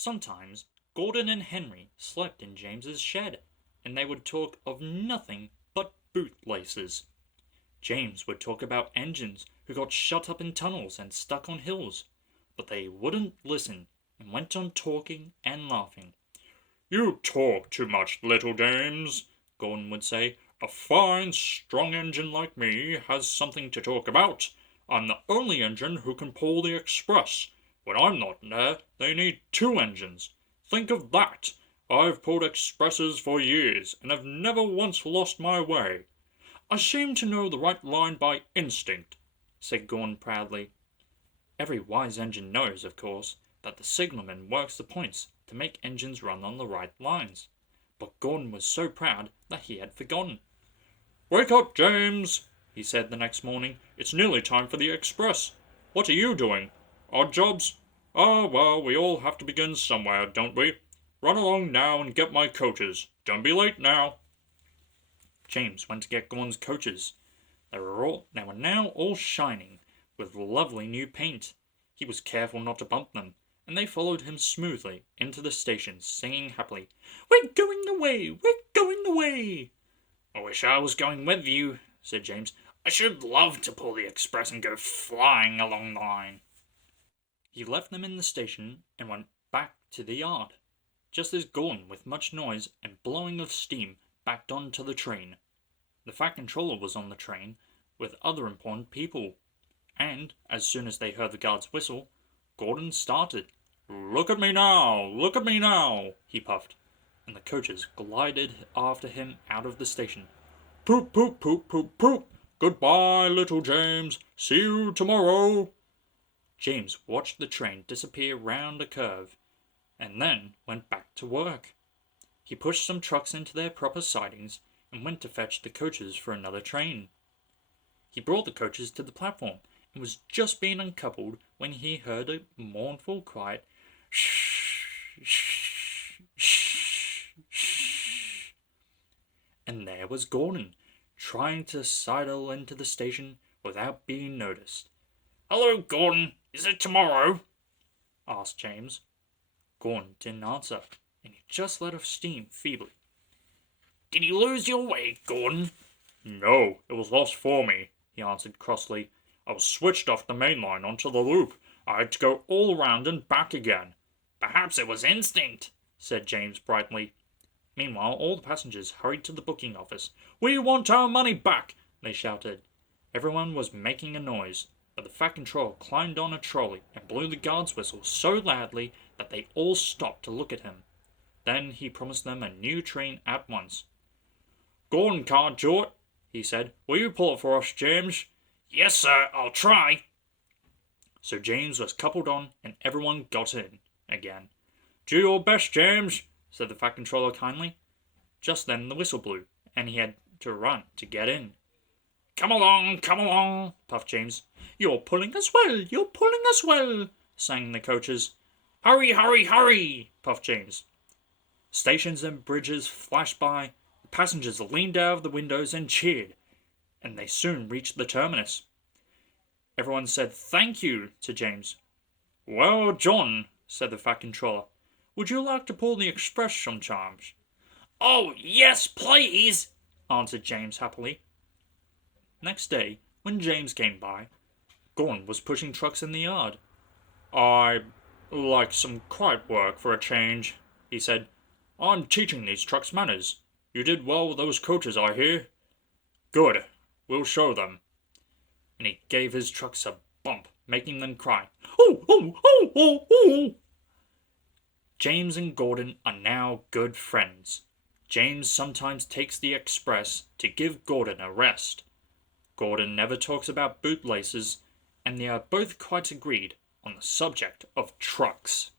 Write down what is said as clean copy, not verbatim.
Sometimes Gordon and Henry slept in James's shed, and they would talk of nothing but bootlaces. James would talk about engines who got shut up in tunnels and stuck on hills, but they wouldn't listen and went on talking and laughing. "You talk too much, little James," Gordon would say. "A fine, strong engine like me has something to talk about. I'm the only engine who can pull the express. When I'm not there, they need two engines. Think of that! I've pulled expresses for years, and have never once lost my way. I seem to know the right line by instinct," said Gordon proudly. Every wise engine knows, of course, that the signalman works the points to make engines run on the right lines. But Gordon was so proud that he had forgotten. "Wake up, James," he said the next morning. "It's nearly time for the express. What are you doing? Odd jobs? Ah, well, we all have to begin somewhere, don't we? Run along now and get my coaches. Don't be late now." James went to get Gordon's coaches. They were now all shining, with lovely new paint. He was careful not to bump them, and they followed him smoothly into the station, singing happily, "We're going away! We're going away!" "I wish I was going with you," said James. "I should love to pull the express and go flying along the line." He left them in the station and went back to the yard, just as Gordon, with much noise and blowing of steam, backed on to the train. The Fat Controller was on the train, with other important people, and, as soon as they heard the guard's whistle, Gordon started. "Look at me now! Look at me now!" he puffed, and the coaches glided after him out of the station. "Poop, poop, poop, poop, poop! Goodbye, little James! See you tomorrow!" James watched the train disappear round a curve, and then went back to work. He pushed some trucks into their proper sidings and went to fetch the coaches for another train. He brought the coaches to the platform and was just being uncoupled when he heard a mournful, quiet "shh, shh, shh, shh," and there was Gordon, trying to sidle into the station without being noticed. "Hello, Gordon, is it tomorrow?" asked James. Gordon didn't answer, and he just let off steam feebly. "Did you lose your way, Gordon?" "No, it was lost for me," he answered crossly. "I was switched off the main line onto the loop. I had to go all round and back again." "Perhaps it was instinct," said James brightly. Meanwhile, all the passengers hurried to the booking office. "We want our money back!" they shouted. Everyone was making a noise, but the Fat Controller climbed on a trolley and blew the guard's whistle so loudly that they all stopped to look at him. Then he promised them a new train at once. "Gordon can't do it," he said. "Will you pull it for us, James?" "Yes, sir, I'll try." So James was coupled on, and everyone got in again. "Do your best, James," said the Fat Controller kindly. Just then the whistle blew, and he had to run to get in. Come along, puffed James. "You're pulling us well, you're pulling us well," sang the coaches. "Hurry, hurry, hurry," puffed James. Stations and bridges flashed by. The passengers leaned out of the windows and cheered, and they soon reached the terminus. Everyone said thank you to James. "Well, John," said the Fat Controller, "would you like to pull the express sometimes?" "Oh, yes, please," answered James happily. Next day, when James came by, Gordon was pushing trucks in the yard. "I like some quiet work for a change," he said. "I'm teaching these trucks manners. You did well with those coaches, I hear." "Good. We'll show them." And he gave his trucks a bump, making them cry, "Oh, oh, oh, oh, oh!" James and Gordon are now good friends. James sometimes takes the express to give Gordon a rest. Gordon never talks about bootlaces, and they are both quite agreed on the subject of trucks.